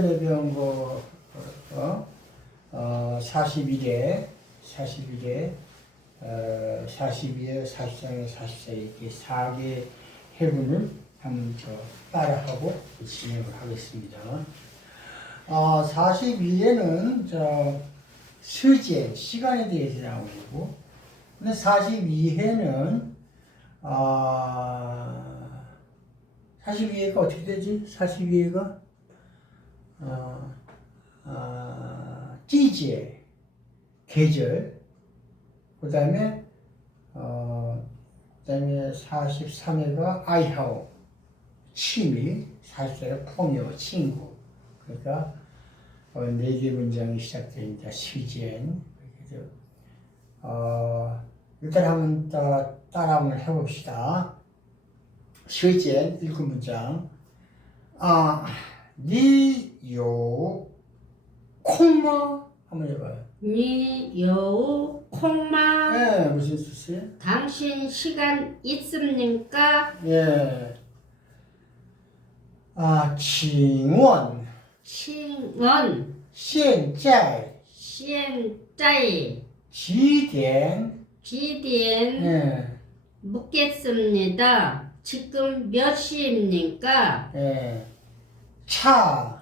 전에 배운 거, 어, 어, 41에, 41에, 어, 42에, 43에, 44에, 이렇게 4개 해군을 한번 저 따라하고 진행을 하겠습니다. 어, 42에는 저 서재, 시간에 대해서 나오고, 근데 42회는, 아, 42회가 어떻게 되지? 42회가? 어, 아, 찌제, 계절, 그 다음에, 어, 그 다음에 43회가 아이하오, 취미, 44회가 풍요, 친구. 그러니까, 어, 네개 문장이 시작되니까 시젠. 어, 일단 한번 따, 따라 한번 해봅시다. 시젠, 일구 문장. 아, 니요, 콩마? 한번 해봐요. 니 여우 콩마 네, 무슨 뜻이에요? 당신 시간 있습니까? 예. 아, 请问 칭원 现在 시행자이 几点？ 기디엔 예, 묻겠습니다. 지금 몇 시입니까? 예. 차,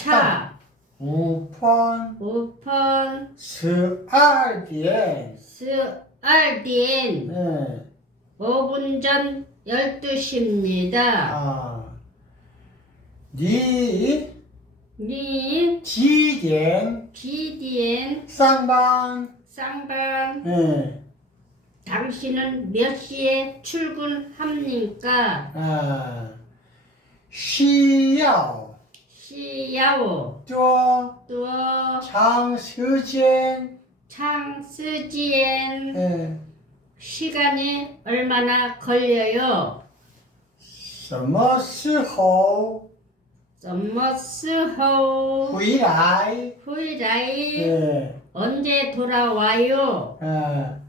차, 우펀, 우펀, 스알디엔. 스알딘. 네. 5분 전 12시입니다. 아. 니, 니, 지겐, GDN, 쌍방. 쌍방. 네. 당신은 몇 시에 출근합니까? 아. 시야오. 시야오 多 또 长时间？ 창스지엔 嗯， 시간이 얼마나 걸려요? 什么时候 썸머스호 回来？ 후이라이 嗯， 언제 돌아와요? 啊，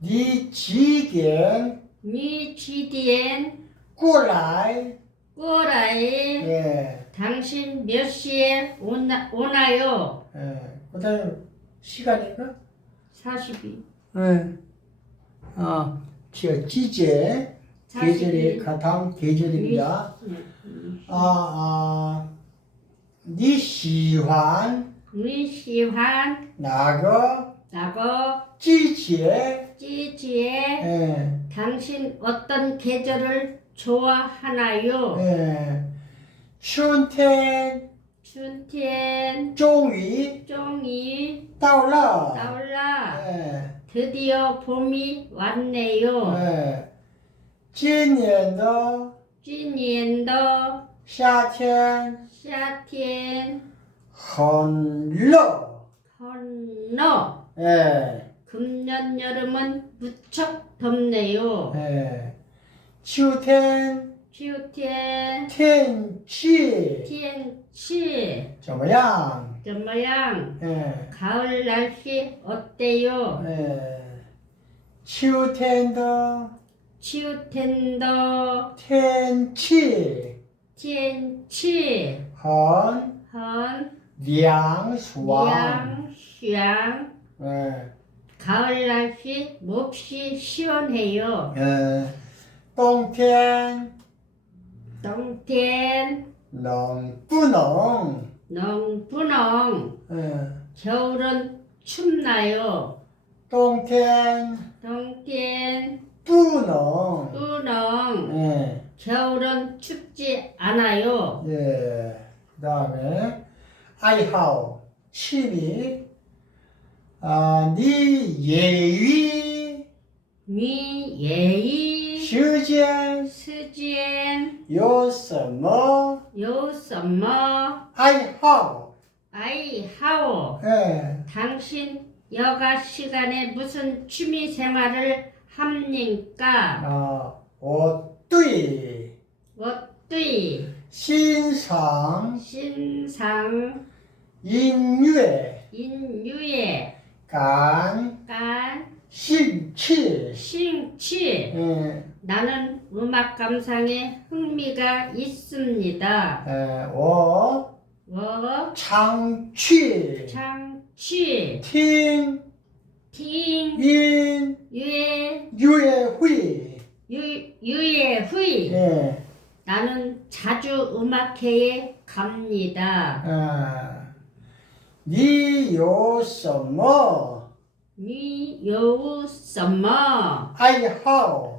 你几点 니 GDN 过来？ 꼬라이 嗯 당신 몇 시에 오나, 오나요? 예. 그 다음 시간인가? 42. 예. 아, 저 지제 계절이 가- 다음 계절입니다. 네. 아, 아, 니 시환 위 시환 나거 나고 지지에 찌지에 예, 당신 어떤 계절을 좋아하나요? 예, 嗯，春天 춘텐 终于 쫑이 到了。 나올라 嗯 드디어 봄이 왔네요. 嗯，今年的 찐니엔더 夏天 샤티엔 很热。 헌너 哎。 금년 여름은 무척 덥네요. 哎，秋天 슈텐 天气 티엔치 怎么样？ 저 모양 哎 가을 날씨 어때요? 哎，秋天的 치우텐더 天气 티엔치 很 헌 凉爽。 양, 샹 哎， 가을 날씨 몹시 시원해요. 嗯，冬天 冬天 冷不冷？ 넝부넝 嗯， 겨울은 춥나요? 冬天 冬天 不冷。 뿌렁 嗯。 겨울은 춥지 않아요. 예, 그 다음에 아이하오 취미 아, 니 예위 미 예의 时间 스지엔 有什么 요썸머 爱好 아이 하오 哎 당신 여가 시간에 무슨 취미 생활을 합니까? 啊，我对 어뚜이 欣赏 신상 音乐 인유의 感 깐 兴趣 兴趣 음, 나는 음악 감상에 흥미가 있습니다. 에, 워, 워, 창취, 창취, 팅, 팅, 인, 유예, 유예, 휘. 유, 유예, 휘. 예, 나는 자주 음악회에 갑니다. 아, 니, 요, 서, 뭐, 니, 여우, 썸머, 아이, 하오.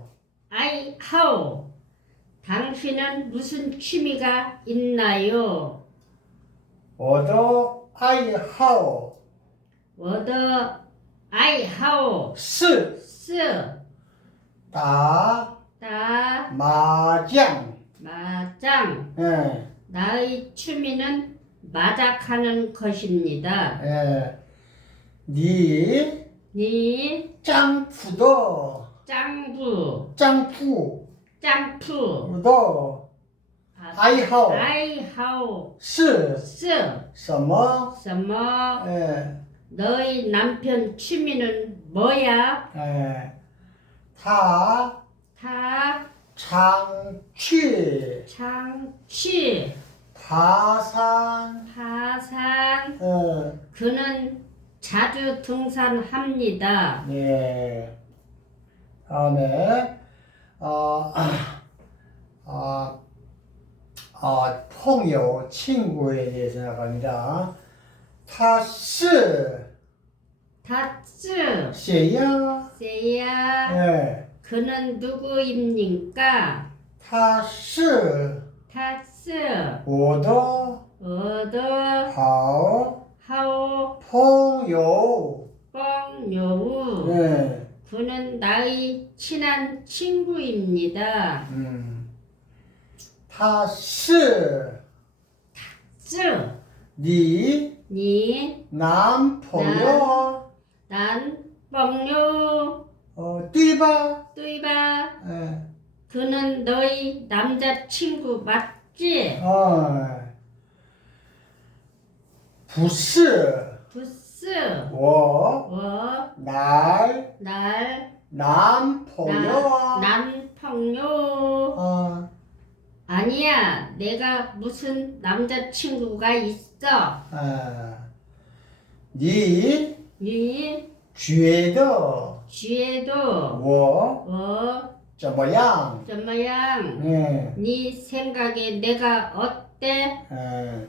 당신은 무슨 취미가 있나요? 我的爱好 워더 아이 하오 是 쓰 打 따 麻将。 마장 嗯 나의 취미는 마작하는 것입니다. 呃，你 니 丈夫的 짱부 丈夫 짱푸 的 아, 爱好 아이 하오 是 쓰 什么？ 什么 呃 너희 남편 취미는 뭐야? 呃，他 다 常去 창취 爬山。 파산 呃， 그는 자주 등산합니다. 네. 다음에 아, 아, 아, 펑요 친구에 대해 생각합니다. 타스. 다츠 세야. 세야. 예. 그는 누구입니까? 타스. 타스. 오더. 어더. 好 친한 친구입니다. 음. 다스. 쯔, 니. 니, 남포요. 난, 뻥요, 어 띠바. 뚜이바, 예. 그는 너희 남자친구 맞지? 어. 부스. 부스. 워날. 워날. 남포요. 남펑요. 어, 아니야, 내가 무슨 남자친구가 있어. 아, 니 이 죄도 쥐에도 워 어, 저모양. 저 모양. 응, 네 생각에 내가 어때? 응.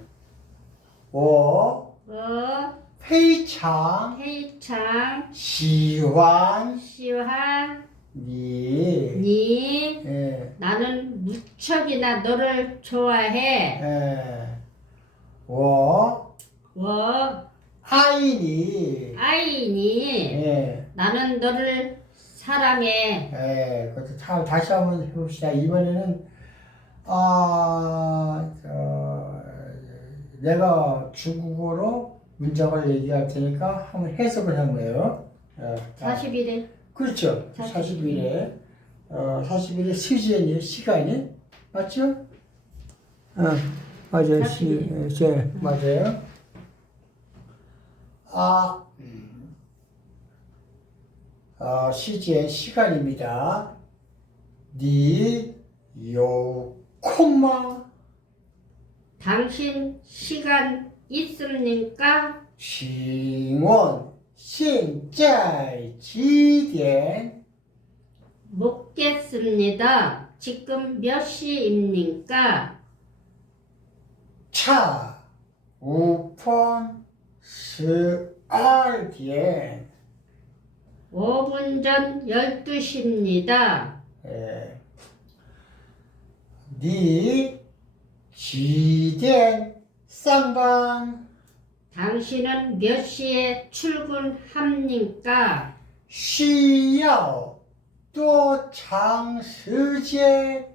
오 어, 회창 회창 시환 시환 니 니. 예. 나는 무척이나 너를 좋아해. 예. 워 워. 아이니. 아이니. 예. 나는 너를 사랑해. 예. 그것도 다, 다시 한번 해봅시다. 이번에는 아 어, 내가 중국어로 문장을 얘기할 테니까 한번 해석을 한 거예요. 예, 자, 40일에 그렇죠. 40 40일 에, 어, 40일에 시즌이, 시간이, 맞죠? 어, 맞아요. 시, 40일. 예, 제, 맞아요. 아, 어, 시제 시간입니다. 니, 요, 콤마, 당신 시간 있습니까? 请问现在几点？ 묻겠습니다. 지금 몇 시입니까? 差五分十二点。 5분 전 12시입니다. 呃，你几点 上班？ 당신은 몇 시에 출근합니까? 需要多长时间？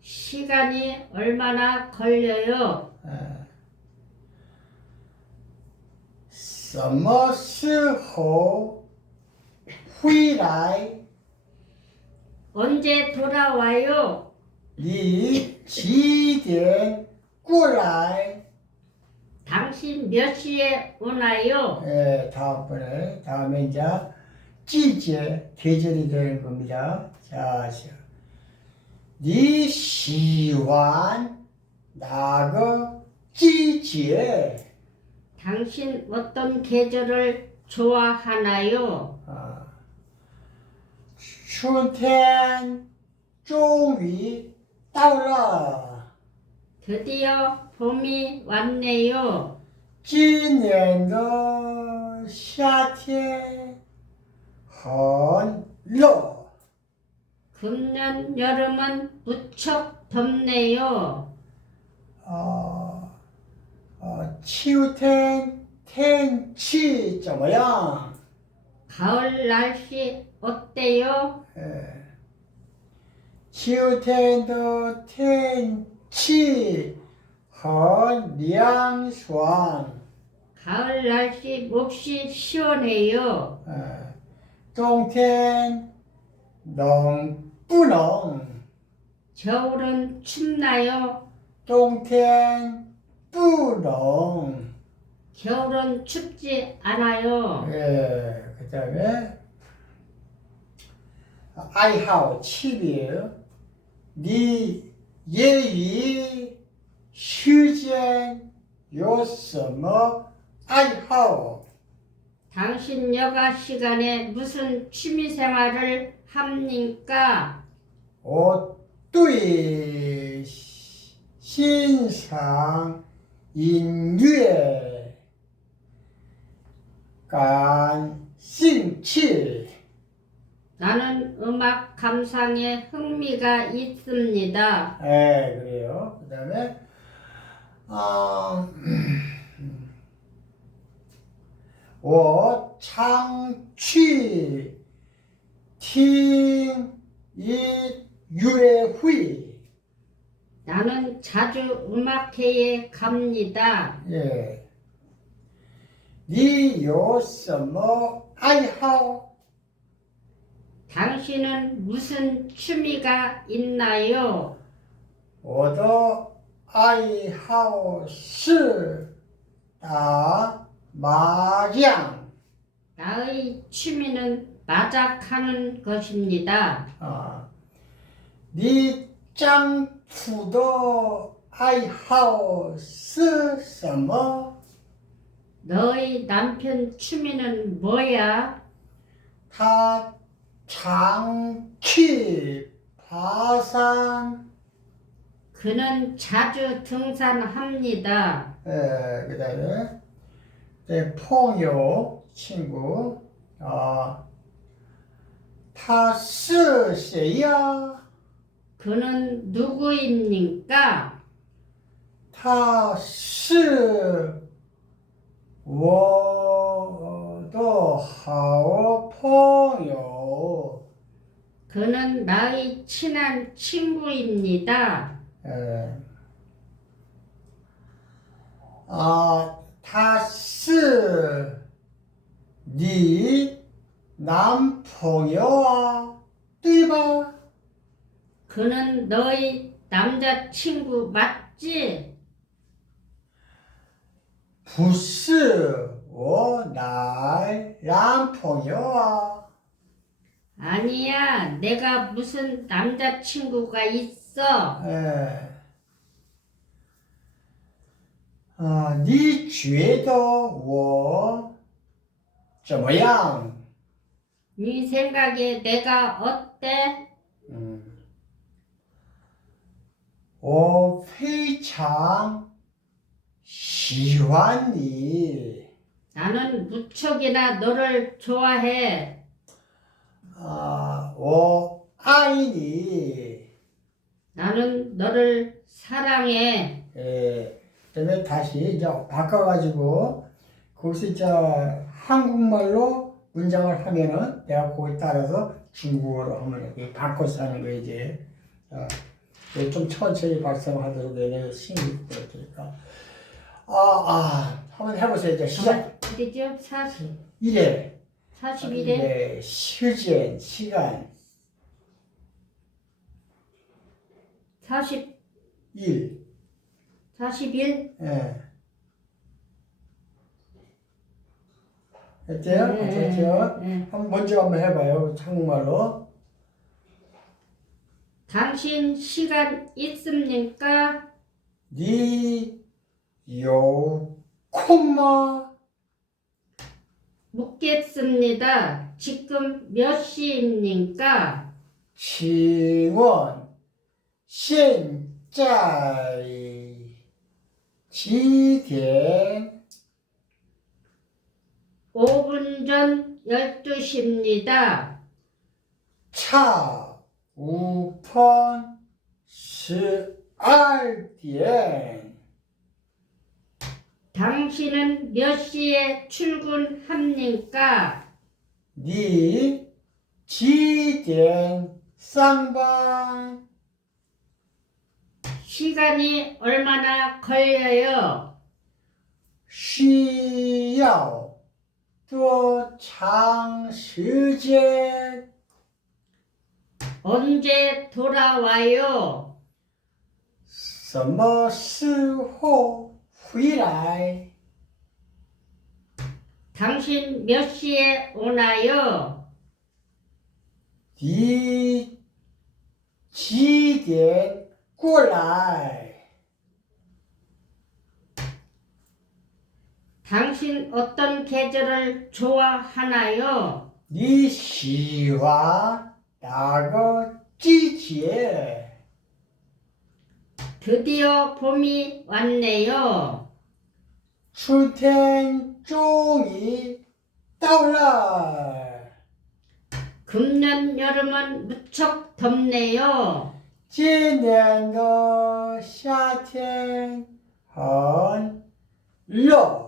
시간이 얼마나 걸려요? 呃，什么时候回来？ 언제 돌아와요? 你几点过来？ 당신 몇 시에 오나요? 예, 다음번에 다음에 이제 찌제 계절이 되는 겁니다. 자, 자. 시완 나거 찌제 당신 어떤 계절을 좋아하나요? 아. 춘텐 종이 따라 드디어 봄이 왔네요. 今年的夏天很热， 금년 여름은 무척 덥네요. 啊啊，秋天天气怎么样？ 가을 날씨 어때요? 呃，秋天的天气 很凉爽。 가을 날씨 몹시 시원해요. 呃，冬天冷不冷？ 겨울은 춥나요? 冬天不冷。 겨울은 춥지 않아요. 예, 그 다음에爱好区别，你 시쟁 요서머 아이하오 당신 여가 시간에 무슨 취미 생활을 합니까? 오뚜이 신상 인류의 간신치 나는 음악 감상에 흥미가 있습니다. 에 그래요. 그 다음에 어, 我常去听音乐会。 나는 자주 음악회에 갑니다. 예. 你有什么爱好？ 당신은 무슨 취미가 있나요? 我的 아이하우스 나 마장 나의 취미는 마작하는 것입니다. 아, 니짱푸더 아이하우스 서머 너의 남편 취미는 뭐야? 다 장치 바산 그는 자주 등산합니다. 예, 그 다음에 네, 예, 펑요 친구 어, 타스세야 그는 누구입니까? 타스 워도 하오 펑요 그는 나의 친한 친구입니다. 예. 어, 아, 다스 니 남풍여 띠바 그는 너희 남자친구 맞지? 부스 오날 남풍여 아니야, 내가 무슨 남자친구가 있어. 哎，啊，你觉得我怎么样？ 네 생각에 내가 어때? 嗯，我非常喜欢你 나는 무척이나 너를 좋아해. 啊，我爱你。 나는 너를 사랑해. 예, 그다음에 다시 이제 바꿔가지고 거기서 이제 한국말로 문장을 하면은 내가 거기 따라서 중국어로 하면 이렇게 바꿔서 하는 거 이제 자, 이거 좀 천천히 발성하도록 내가 신경 쓰니까 아, 아, 한번 해보세요. 이제 시작. 어디죠? 40. 1회. 41에 네, 시간, 시간. 40, 1. 41. 예. 됐죠? 됐죠? 네. 한번 먼저 한번 해봐요. 한국말로. 당신 시간 있습니까? 니 요 콤마 묻겠습니다. 지금 몇 시입니까? 请问现在几点？ 5분 전 12시입니다. 差五分十二点。 당신은 몇 시에 출근합니까? 你几点上班？ 시간이 얼마나 걸려요? 需要多长时间？ 언제 돌아와요? 什么时候回来？ 당신 몇 시에 오나요? 你几点 9월 날 당신 어떤 계절을 좋아하나요? 니 시와 나로 찌지에 드디어 봄이 왔네요. 출퇴 종이 떠올라 금년 여름은 무척 덥네요. 今年的夏天很热。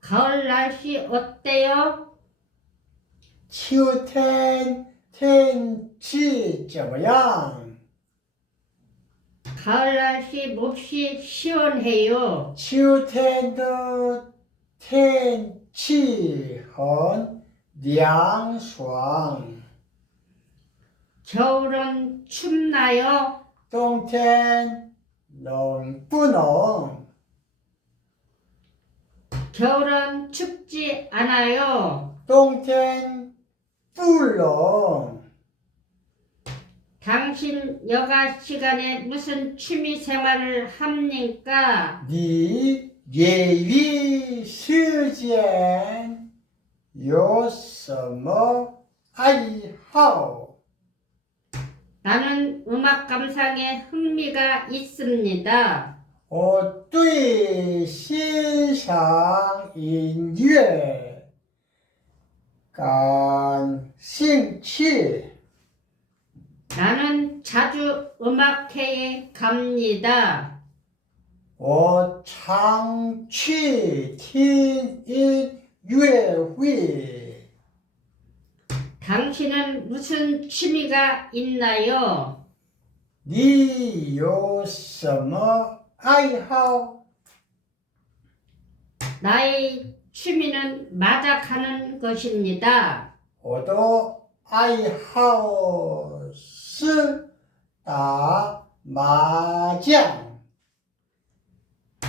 가을 날씨 어때요? 秋天天气怎么样？ 가을 날씨 몹시 시원해요. 秋天的天气很凉爽。 겨울은 춥나요? 동텐 롱뿌노 겨울은 춥지 않아요. 동텐 뿔롱 당신 여가 시간에 무슨 취미 생활을 합니까? 니 예위 시젠 요서머 아이하오 나는 음악 감상에 흥미가 있습니다. 我对欣赏音乐感兴趣。 나는 자주 음악회에 갑니다. 我常去听音乐会。 당신은 무슨 취미가 있나요? 你有什么爱好？ 나의 취미는 마작하는 것입니다. 我的爱好是打麻将。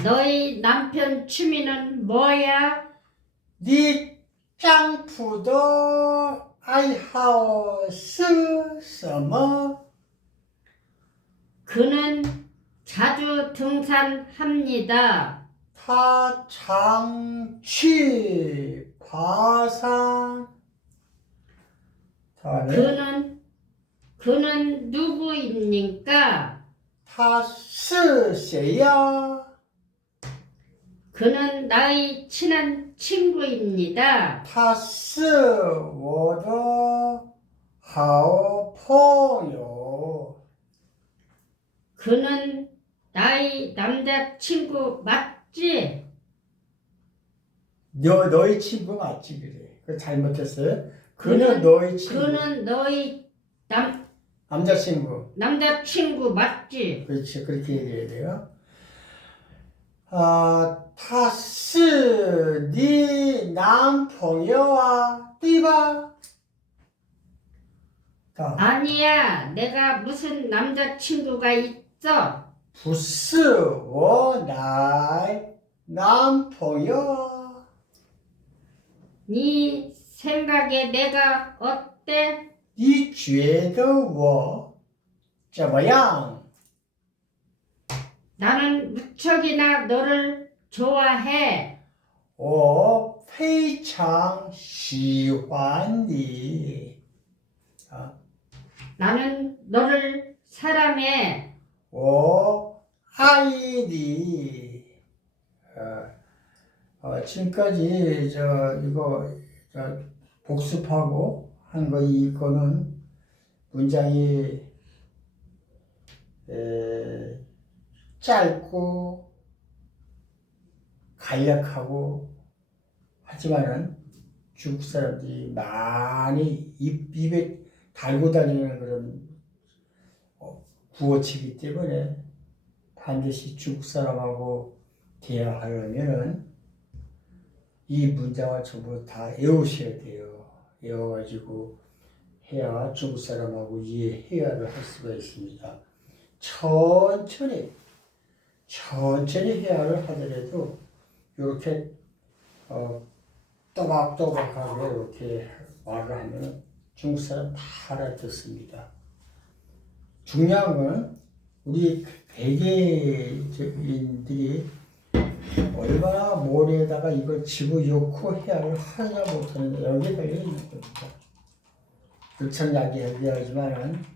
너희 남편 취미는 뭐야? 你丈夫的 I have 什么? 그는 자주 등산합니다. 타 장취 과산 그는 그는 누구입니까? 타스세야 그는 나의 친한 친구입니다. 他是我的好朋友。 그는 나의 남자친구 맞지? 너 너희 친구 맞지 그래. 그 잘못했어요. 그는 그는- 너희 친구. 그는 너의 남 남자친구. 남자친구 맞지? 그렇지 그렇게 얘기해야 돼요. 아, 他是你男朋友啊，对吧？ 자, 아니야, 내가 무슨 남자친구가 있어? 不是我男男朋友。 네 생각에 내가 어때? 你觉得我怎么样？ 나는 무척이나 너를 좋아해. 我非常喜欢你。啊， 나는 너를 사랑해. 我爱你。 어, 어, 지금까지 저 이거 저 복습하고 한 거 이거는 문장이 에, 짧고 간략하고 하지만은 중국 사람들이 많이 입, 입에 달고 다니는 그런 어, 구어치기 때문에 반드시 중국 사람하고 대화하려면은 이 문장을 전부 다 외우셔야 돼요. 외워가지고 해야 중국 사람하고 이해해야를 할 수가 있습니다. 천천히 천천히 해야를 하더라도 이렇게 어, 또박또박하게 이렇게 말을 하면 중국 사람 다 알아듣습니다. 중요한 건 우리 백예인들이 얼마나 모래에다가 이걸 집어 넣고 해야를 하냐 못하는 여기에 달려 있는 겁니다. 유창 이야기하지만은